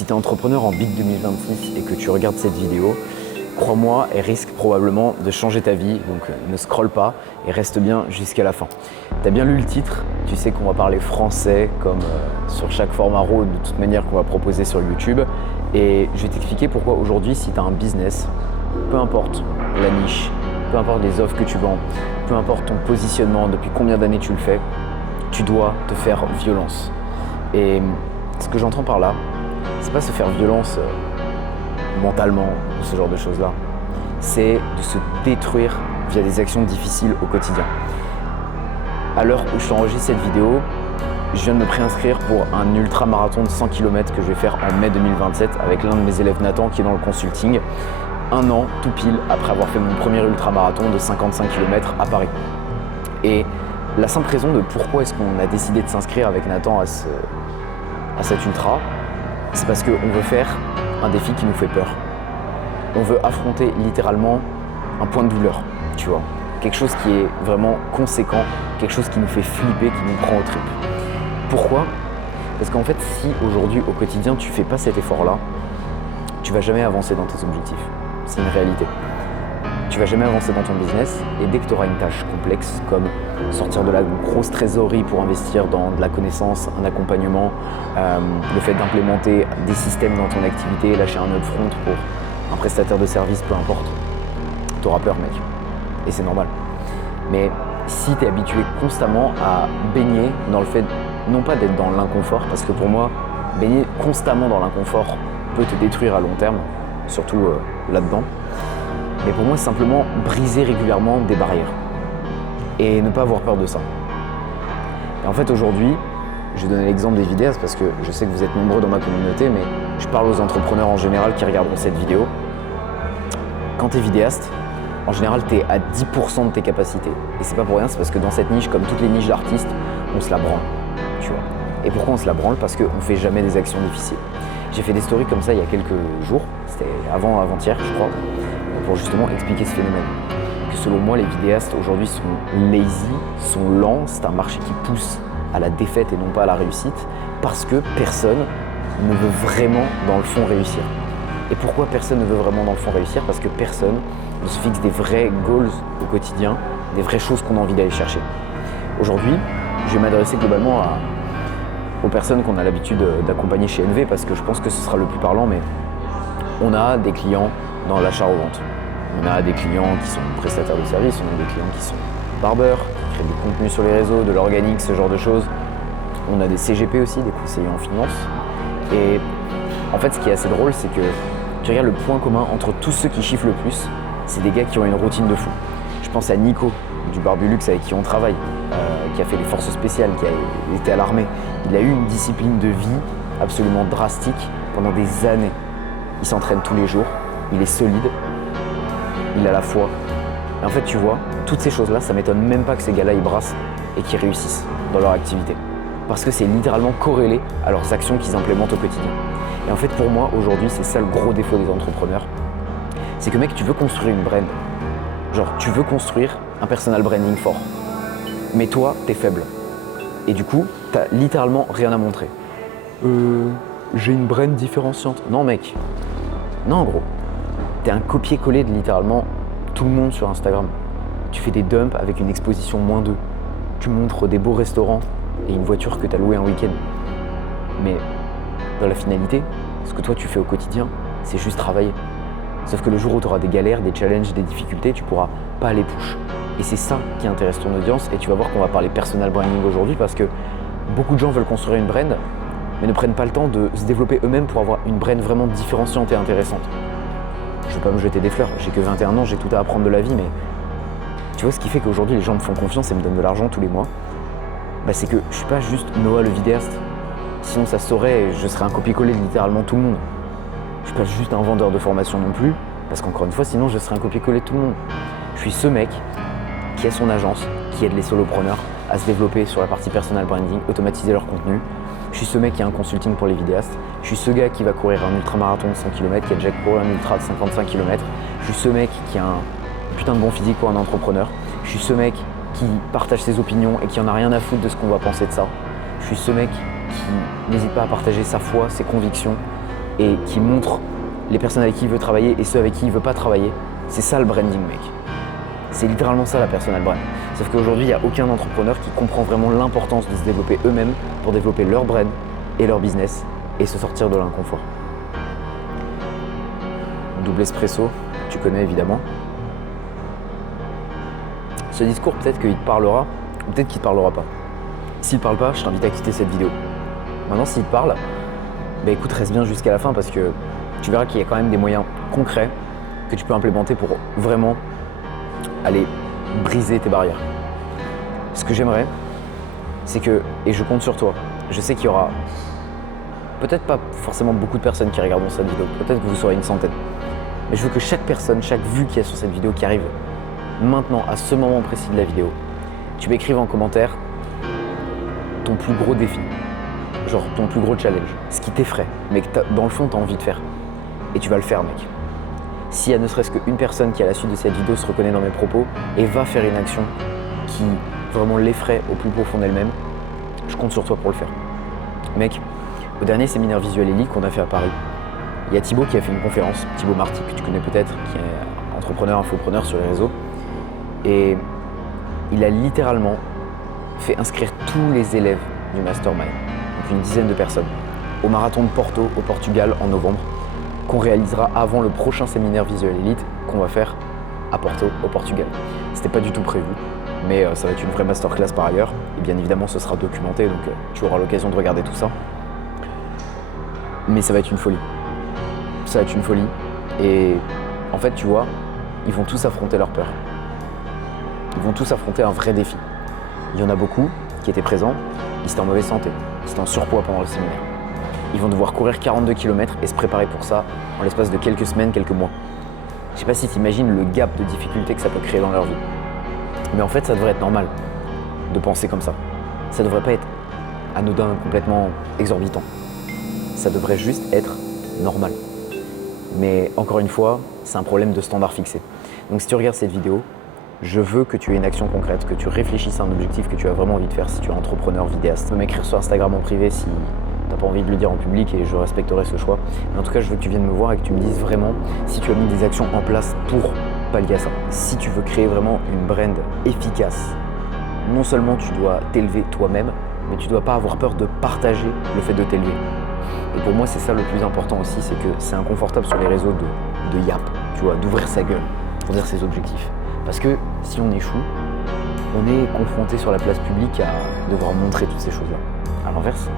Si tu es entrepreneur en Big 2026 et que tu regardes cette vidéo, crois-moi, elle risque probablement de changer ta vie, donc ne scrolle pas et reste bien jusqu'à la fin. Tu as bien lu le titre, tu sais qu'on va parler français comme sur chaque format RAW de toute manière qu'on va proposer sur YouTube. Et je vais t'expliquer pourquoi aujourd'hui, si tu as un business, peu importe la niche, peu importe les offres que tu vends, peu importe ton positionnement, depuis combien d'années tu le fais, tu dois te faire violence. Et ce que j'entends par là, c'est pas se faire violence mentalement ou ce genre de choses-là. C'est de se détruire via des actions difficiles au quotidien. À l'heure où je t'enregistre cette vidéo, je viens de me préinscrire pour un ultra-marathon de 100 km que je vais faire en mai 2027 avec l'un de mes élèves Nathan qui est dans le consulting. 1 an tout pile après avoir fait mon premier ultra-marathon de 55 km à Paris. Et la simple raison de pourquoi est-ce qu'on a décidé de s'inscrire avec Nathan à cet ultra, c'est parce qu'on veut faire un défi qui nous fait peur. On veut affronter littéralement un point de douleur, tu vois. Quelque chose qui est vraiment conséquent, quelque chose qui nous fait flipper, qui nous prend au tripes. Pourquoi ? Parce qu'en fait, si aujourd'hui, au quotidien, tu fais pas cet effort-là, tu vas jamais avancer dans tes objectifs. C'est une réalité. Tu vas jamais avancer dans ton business et dès que tu auras une tâche complexe comme sortir de la grosse trésorerie pour investir dans de la connaissance, un accompagnement, le fait d'implémenter des systèmes dans ton activité, lâcher un upfront pour un prestataire de service, peu importe, tu auras peur, mec. Et c'est normal. Mais si tu es habitué constamment à baigner dans le fait, non pas d'être dans l'inconfort, parce que pour moi, baigner constamment dans l'inconfort peut te détruire à long terme, surtout là-dedans. Mais pour moi, c'est simplement briser régulièrement des barrières et ne pas avoir peur de ça. Et en fait, aujourd'hui, je vais donner l'exemple des vidéastes parce que je sais que vous êtes nombreux dans ma communauté, mais je parle aux entrepreneurs en général qui regarderont cette vidéo. Quand tu es vidéaste, en général, tu es à 10% de tes capacités. Et c'est pas pour rien, c'est parce que dans cette niche, comme toutes les niches d'artistes, on se la branle, tu vois. Et pourquoi on se la branle ? Parce qu'on ne fait jamais des actions difficiles. J'ai fait des stories comme ça il y a quelques jours, c'était avant-hier, je crois, pour justement expliquer ce phénomène. Que selon moi, les vidéastes aujourd'hui sont lazy, sont lents, c'est un marché qui pousse à la défaite et non pas à la réussite, parce que personne ne veut vraiment dans le fond réussir. Et pourquoi personne ne veut vraiment dans le fond réussir ? Parce que personne ne se fixe des vrais goals au quotidien, des vraies choses qu'on a envie d'aller chercher. Aujourd'hui, je vais m'adresser globalement aux personnes qu'on a l'habitude d'accompagner chez NV parce que je pense que ce sera le plus parlant, mais on a des clients dans l'achat-revente. On a des clients qui sont prestataires de services, on a des clients qui sont barbeurs, qui créent du contenu sur les réseaux, de l'organique, ce genre de choses. On a des CGP aussi, des conseillers en finance. Et en fait, ce qui est assez drôle, c'est que tu regardes le point commun entre tous ceux qui chiffrent le plus, c'est des gars qui ont une routine de fou. Je pense à Nico, du Barbulux avec qui on travaille, qui a fait les forces spéciales, qui a été à l'armée. Il a eu une discipline de vie absolument drastique pendant des années. Il s'entraîne tous les jours, il est solide, il a la foi. Et en fait, tu vois, toutes ces choses-là, ça m'étonne même pas que ces gars-là, ils brassent et qu'ils réussissent dans leur activité. Parce que c'est littéralement corrélé à leurs actions qu'ils implémentent au quotidien. Et en fait, pour moi, aujourd'hui, c'est ça le gros défaut des entrepreneurs. C'est que mec, tu veux construire une brand. Genre, tu veux construire un personal branding fort. Mais toi, t'es faible. Et du coup, t'as littéralement rien à montrer. J'ai une brand différenciante. Non mec. Non gros. T'es un copier-coller de littéralement tout le monde sur Instagram. Tu fais des dumps avec une exposition -2. Tu montres des beaux restaurants et une voiture que t'as louée un week-end. Mais dans la finalité, ce que toi tu fais au quotidien, c'est juste travailler. Sauf que le jour où tu auras des galères, des challenges, des difficultés, tu pourras pas aller push. Et c'est ça qui intéresse ton audience. Et tu vas voir qu'on va parler personal branding aujourd'hui parce que beaucoup de gens veulent construire une brand, mais ne prennent pas le temps de se développer eux-mêmes pour avoir une brand vraiment différenciante et intéressante. Je veux pas me jeter des fleurs, j'ai que 21 ans, j'ai tout à apprendre de la vie, mais tu vois ce qui fait qu'aujourd'hui les gens me font confiance et me donnent de l'argent tous les mois, bah c'est que je suis pas juste Noah le vidéaste. Sinon ça se saurait et je serais un copier-coller de littéralement tout le monde. Je suis pas juste un vendeur de formation non plus, parce qu'encore une fois, sinon je serais un copier-coller de tout le monde. Je suis ce mec qui a son agence, qui aide les solopreneurs à se développer sur la partie personal branding, automatiser leur contenu. Je suis ce mec qui a un consulting pour les vidéastes. Je suis ce gars qui va courir un ultramarathon de 100 km, qui a déjà couru un ultra de 55 km. Je suis ce mec qui a un putain de bon physique pour un entrepreneur. Je suis ce mec qui partage ses opinions et qui en a rien à foutre de ce qu'on va penser de ça. Je suis ce mec qui n'hésite pas à partager sa foi, ses convictions et qui montre les personnes avec qui il veut travailler et ceux avec qui il veut pas travailler. C'est ça le branding, mec. C'est littéralement ça la personal brand. Sauf qu'aujourd'hui, il n'y a aucun entrepreneur qui comprend vraiment l'importance de se développer eux-mêmes pour développer leur brand et leur business et se sortir de l'inconfort. Double espresso, tu connais évidemment. Ce discours, peut-être qu'il te parlera, ou peut-être qu'il ne te parlera pas. S'il ne te parle pas, je t'invite à quitter cette vidéo. Maintenant, s'il te parle, bah écoute, reste bien jusqu'à la fin parce que tu verras qu'il y a quand même des moyens concrets que tu peux implémenter pour vraiment aller briser tes barrières. Ce que j'aimerais, c'est que, et je compte sur toi, je sais qu'il y aura peut-être pas forcément beaucoup de personnes qui regarderont cette vidéo, peut-être que vous serez une centaine, mais je veux que chaque personne, chaque vue qu'il y a sur cette vidéo qui arrive maintenant, à ce moment précis de la vidéo, tu m'écrives en commentaire ton plus gros défi, genre ton plus gros challenge, ce qui t'effraie, mais que dans le fond tu as envie de faire. Et tu vas le faire, mec. S'il y a ne serait-ce qu'une personne qui à la suite de cette vidéo se reconnaît dans mes propos et va faire une action qui vraiment l'effraie au plus profond d'elle-même, je compte sur toi pour le faire. Mec, au dernier séminaire Visual Elite qu'on a fait à Paris, il y a Thibaut qui a fait une conférence, Thibaut Marty, que tu connais peut-être, qui est entrepreneur, infopreneur sur les réseaux. Et il a littéralement fait inscrire tous les élèves du Mastermind, donc une dizaine de personnes, au marathon de Porto au Portugal en novembre, qu'on réalisera avant le prochain séminaire Visual Elite qu'on va faire à Porto au Portugal. C'était pas du tout prévu, mais ça va être une vraie masterclass par ailleurs. Et bien évidemment, ce sera documenté, donc tu auras l'occasion de regarder tout ça. Mais ça va être une folie. Ça va être une folie. Et en fait, tu vois, ils vont tous affronter leur peur. Ils vont tous affronter un vrai défi. Il y en a beaucoup qui étaient présents, ils étaient en mauvaise santé, ils étaient en surpoids pendant le séminaire. Ils vont devoir courir 42 km et se préparer pour ça en l'espace de quelques semaines, quelques mois. Je sais pas si tu imagines le gap de difficulté que ça peut créer dans leur vie. Mais en fait, ça devrait être normal de penser comme ça. Ça devrait pas être anodin, complètement exorbitant. Ça devrait juste être normal. Mais encore une fois, c'est un problème de standard fixé. Donc si tu regardes cette vidéo, je veux que tu aies une action concrète, que tu réfléchisses à un objectif que tu as vraiment envie de faire si tu es entrepreneur, vidéaste. Tu peux m'écrire sur Instagram en privé si tu n'as pas envie de le dire en public et je respecterai ce choix. Mais en tout cas, je veux que tu viennes me voir et que tu me dises vraiment si tu as mis des actions en place pour pallier à ça. Si tu veux créer vraiment une brand efficace, non seulement tu dois t'élever toi-même, mais tu ne dois pas avoir peur de partager le fait de t'élever. Et pour moi, c'est ça le plus important aussi, c'est que c'est inconfortable sur les réseaux de yap, tu vois, d'ouvrir sa gueule pour dire ses objectifs. Parce que si on échoue, on est confronté sur la place publique à devoir montrer toutes ces choses-là. À l'inverse,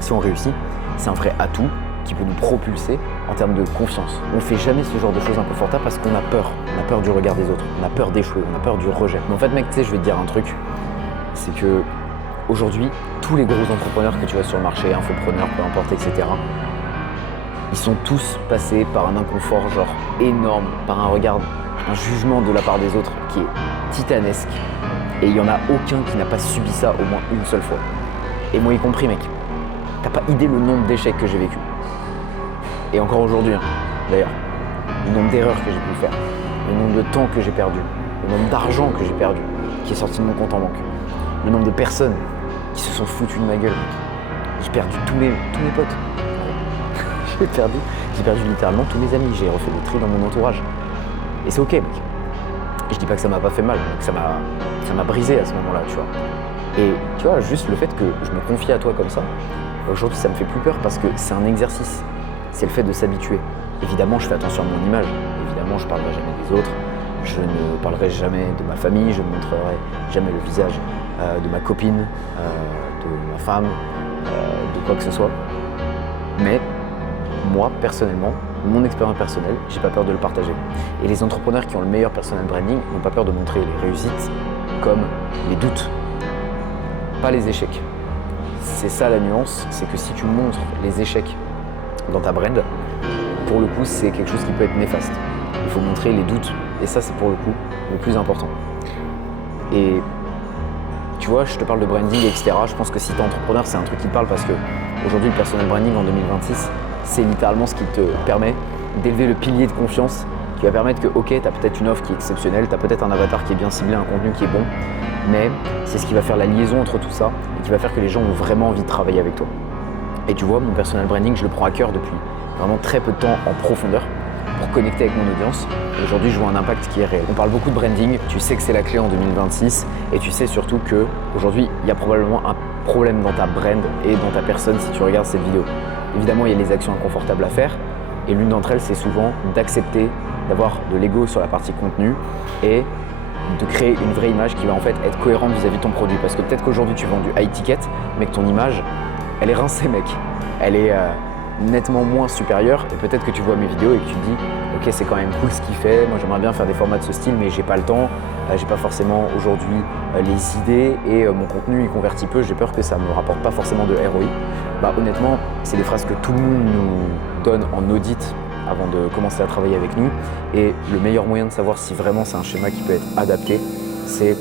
si on réussit, c'est un vrai atout qui peut nous propulser en termes de confiance. On ne fait jamais ce genre de choses inconfortables parce qu'on a peur. On a peur du regard des autres, on a peur d'échouer, on a peur du rejet. Mais en fait, mec, tu sais, je vais te dire un truc, c'est que aujourd'hui, tous les gros entrepreneurs que tu vois sur le marché, infopreneurs, peu importe, etc., ils sont tous passés par un inconfort genre énorme, par un regard, un jugement de la part des autres qui est titanesque. Et il n'y en a aucun qui n'a pas subi ça au moins une seule fois. Et moi y compris, mec. T'as pas idée le nombre d'échecs que j'ai vécu. Et encore aujourd'hui, hein, d'ailleurs. Le nombre d'erreurs que j'ai pu faire. Le nombre de temps que j'ai perdu. Le nombre d'argent que j'ai perdu, qui est sorti de mon compte en banque. Le nombre de personnes qui se sont foutues de ma gueule. J'ai perdu tous mes potes. j'ai perdu littéralement tous mes amis. J'ai refait le tri dans mon entourage. Et c'est ok, mec. Et je dis pas que ça m'a pas fait mal, mais que ça m'a brisé à ce moment-là, tu vois. Et tu vois, juste le fait que je me confie à toi comme ça, aujourd'hui ça me fait plus peur parce que c'est un exercice. C'est le fait de s'habituer. Évidemment, je fais attention à mon image. Évidemment, je parlerai jamais des autres. Je ne parlerai jamais de ma famille. Je ne montrerai jamais le visage de ma copine, de ma femme, de quoi que ce soit. Mais moi, personnellement, mon expérience personnelle, j'ai pas peur de le partager. Et les entrepreneurs qui ont le meilleur personal branding n'ont pas peur de montrer les réussites comme les doutes, pas les échecs. C'est ça la nuance, c'est que si tu montres les échecs dans ta brand, pour le coup, c'est quelque chose qui peut être néfaste. Il faut montrer les doutes, et ça, c'est pour le coup le plus important. Et tu vois, je te parle de branding, etc. Je pense que si tu es entrepreneur, c'est un truc qui te parle parce que aujourd'hui, le personal branding en 2026, c'est littéralement ce qui te permet d'élever le pilier de confiance qui va permettre que, ok, tu as peut-être une offre qui est exceptionnelle, tu as peut-être un avatar qui est bien ciblé, un contenu qui est bon, mais c'est ce qui va faire la liaison entre tout ça et qui va faire que les gens ont vraiment envie de travailler avec toi. Et tu vois, mon personal branding, je le prends à cœur depuis vraiment très peu de temps en profondeur pour connecter avec mon audience. Et aujourd'hui, je vois un impact qui est réel. On parle beaucoup de branding, tu sais que c'est la clé en 2026 et tu sais surtout qu'aujourd'hui, il y a probablement un problème dans ta brand et dans ta personne si tu regardes cette vidéo. Évidemment, il y a les actions inconfortables à faire et l'une d'entre elles, c'est souvent d'accepter d'avoir de l'ego sur la partie contenu et de créer une vraie image qui va en fait être cohérente vis-à-vis de ton produit. Parce que peut-être qu'aujourd'hui, tu vends du high ticket, mais que ton image, elle est rincée, mec. Elle est nettement moins supérieure et peut-être que tu vois mes vidéos et que tu te dis ok, c'est quand même cool ce qu'il fait, moi j'aimerais bien faire des formats de ce style mais j'ai pas le temps, j'ai pas forcément aujourd'hui les idées et mon contenu il convertit peu, j'ai peur que ça me rapporte pas forcément de ROI. Honnêtement, c'est des phrases que tout le monde nous donne en audit avant de commencer à travailler avec nous et le meilleur moyen de savoir si vraiment c'est un schéma qui peut être adapté, c'est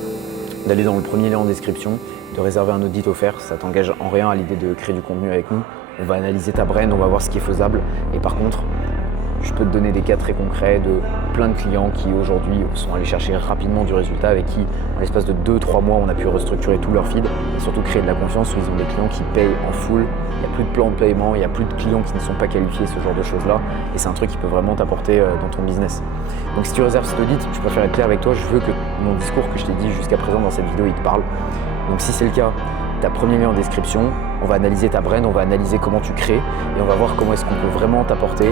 d'aller dans le premier lien en description, de réserver un audit offert, ça t'engage en rien à l'idée de créer du contenu avec nous. On va analyser ta brand, on va voir ce qui est faisable. Et par contre, je peux te donner des cas très concrets de plein de clients qui aujourd'hui sont allés chercher rapidement du résultat, avec qui en l'espace de 2-3 mois on a pu restructurer tout leur feed et surtout créer de la confiance où ils ont des clients qui payent en full, il n'y a plus de plan de paiement, il n'y a plus de clients qui ne sont pas qualifiés, ce genre de choses là, et c'est un truc qui peut vraiment t'apporter dans ton business. Donc si tu réserves cet audit, je préfère être clair avec toi, je veux que mon discours que je t'ai dit jusqu'à présent dans cette vidéo il te parle. Donc si c'est le cas, ta premier lien en description, on va analyser ta brand, on va analyser comment tu crées et on va voir comment est-ce qu'on peut vraiment t'apporter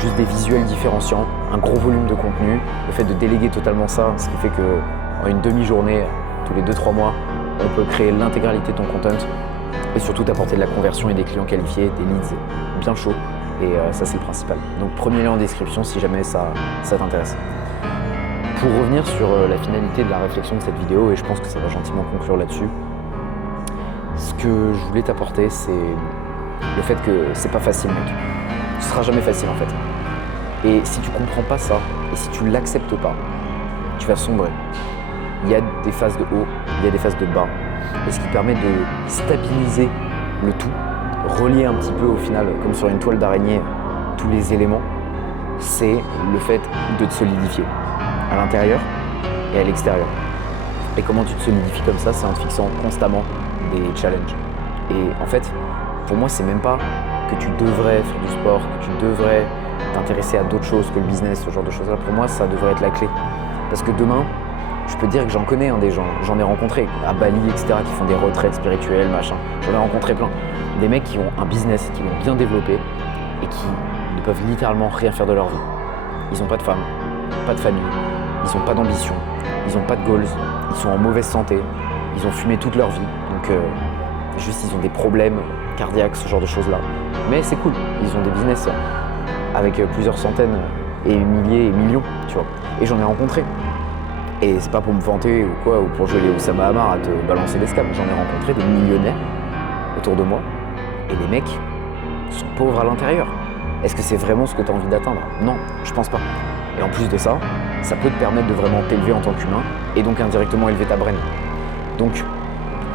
juste des visuels différenciants, un gros volume de contenu, le fait de déléguer totalement ça, ce qui fait qu'en une demi-journée, tous les 2-3 mois, on peut créer l'intégralité de ton content et surtout t'apporter de la conversion et des clients qualifiés, des leads bien chauds et ça c'est le principal. Donc premier lien en description si jamais ça t'intéresse. Pour revenir sur la finalité de la réflexion de cette vidéo, et je pense que ça va gentiment conclure là-dessus, ce que je voulais t'apporter, c'est le fait que c'est pas facile, mec. Ce sera jamais facile en fait. Et si tu comprends pas ça, et si tu l'acceptes pas, tu vas sombrer. Il y a des phases de haut, il y a des phases de bas. Et ce qui permet de stabiliser le tout, relier un petit peu au final, comme sur une toile d'araignée, tous les éléments, c'est le fait de te solidifier à l'intérieur et à l'extérieur. Et comment tu te solidifies comme ça, c'est en te fixant constamment des challenges. Et en fait, pour moi, c'est même pas que tu devrais faire du sport, que tu devrais t'intéresser à d'autres choses que le business, ce genre de choses-là. Pour moi, ça devrait être la clé. Parce que demain, je peux te dire que j'en connais des gens, j'en ai rencontré à Bali, etc., qui font des retraites spirituelles, machin. J'en ai rencontré plein. Des mecs qui ont un business, qui l'ont bien développé et qui ne peuvent littéralement rien faire de leur vie. Ils n'ont pas de femme, pas de famille, ils n'ont pas d'ambition, ils n'ont pas de goals, ils sont en mauvaise santé, ils ont fumé toute leur vie. Donc juste ils ont des problèmes cardiaques, ce genre de choses là. Mais c'est cool, ils ont des business avec plusieurs centaines et milliers et millions, tu vois. Et j'en ai rencontré. Et c'est pas pour me vanter ou quoi, ou pour jouer les Oussama Hamar à te balancer des scams. J'en ai rencontré des millionnaires autour de moi. Et les mecs sont pauvres à l'intérieur. Est-ce que c'est vraiment ce que tu as envie d'atteindre? Non, je pense pas. Et en plus de ça, ça peut te permettre de vraiment t'élever en tant qu'humain et donc indirectement élever ta brand. Donc,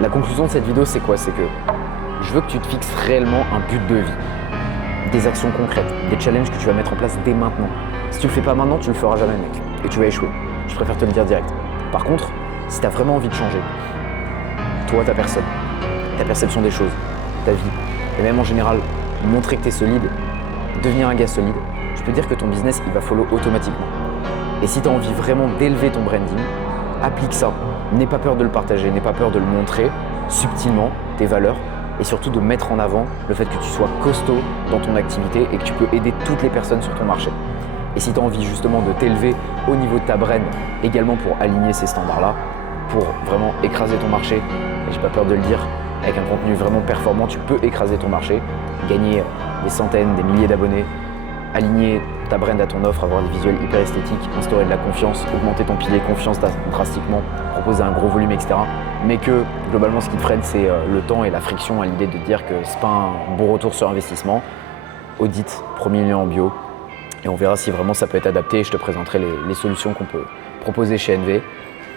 la conclusion de cette vidéo, c'est quoi? C'est que je veux que tu te fixes réellement un but de vie, des actions concrètes, des challenges que tu vas mettre en place dès maintenant. Si tu le fais pas maintenant, tu le feras jamais, mec, et tu vas échouer. Je préfère te le dire direct. Par contre, si tu as vraiment envie de changer, toi, ta personne, ta perception des choses, ta vie, et même en général, montrer que tu es solide, devenir un gars solide, je peux dire que ton business, il va follow automatiquement. Et si tu as envie vraiment d'élever ton branding, applique ça. N'aie pas peur de le partager, n'aie pas peur de le montrer subtilement, tes valeurs, et surtout de mettre en avant le fait que tu sois costaud dans ton activité et que tu peux aider toutes les personnes sur ton marché. Et si tu as envie justement de t'élever au niveau de ta brand, également pour aligner ces standards-là, pour vraiment écraser ton marché, et j'ai pas peur de le dire, avec un contenu vraiment performant, tu peux écraser ton marché, gagner des centaines, des milliers d'abonnés, aligner ta brand à ton offre, avoir des visuels hyper esthétiques, instaurer de la confiance, augmenter ton pilier confiance drastiquement, proposer un gros volume, etc. Mais que globalement ce qui te freine, c'est le temps et la friction à l'idée de te dire que c'est pas un bon retour sur investissement. Audit, premier lien en bio, et on verra si vraiment ça peut être adapté. Je te présenterai les solutions qu'on peut proposer chez NV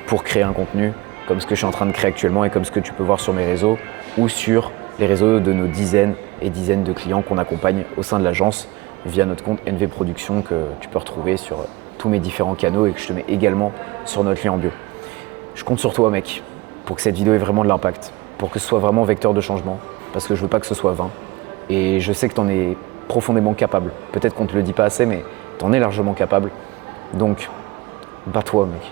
pour créer un contenu comme ce que je suis en train de créer actuellement et comme ce que tu peux voir sur mes réseaux ou sur les réseaux de nos dizaines et dizaines de clients qu'on accompagne au sein de l'agence via notre compte NV Production que tu peux retrouver sur tous mes différents canaux et que je te mets également sur notre lien en bio. Je compte sur toi, mec, pour que cette vidéo ait vraiment de l'impact, pour que ce soit vraiment vecteur de changement, parce que je veux pas que ce soit vain. Et je sais que tu en es profondément capable. Peut-être qu'on ne te le dit pas assez, mais t'en es largement capable. Donc, bats-toi, mec.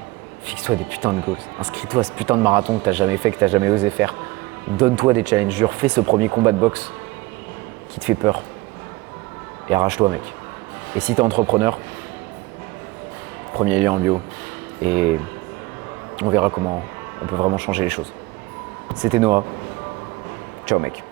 Fixe-toi des putains de goals. Inscris-toi à ce putain de marathon que t'as jamais fait, que t'as jamais osé faire. Donne-toi des challenges. Fais ce premier combat de boxe qui te fait peur. Et arrache-toi, mec. Et si t'es entrepreneur, premier lien en bio. Et on verra comment on peut vraiment changer les choses. C'était Noah. Ciao, mec.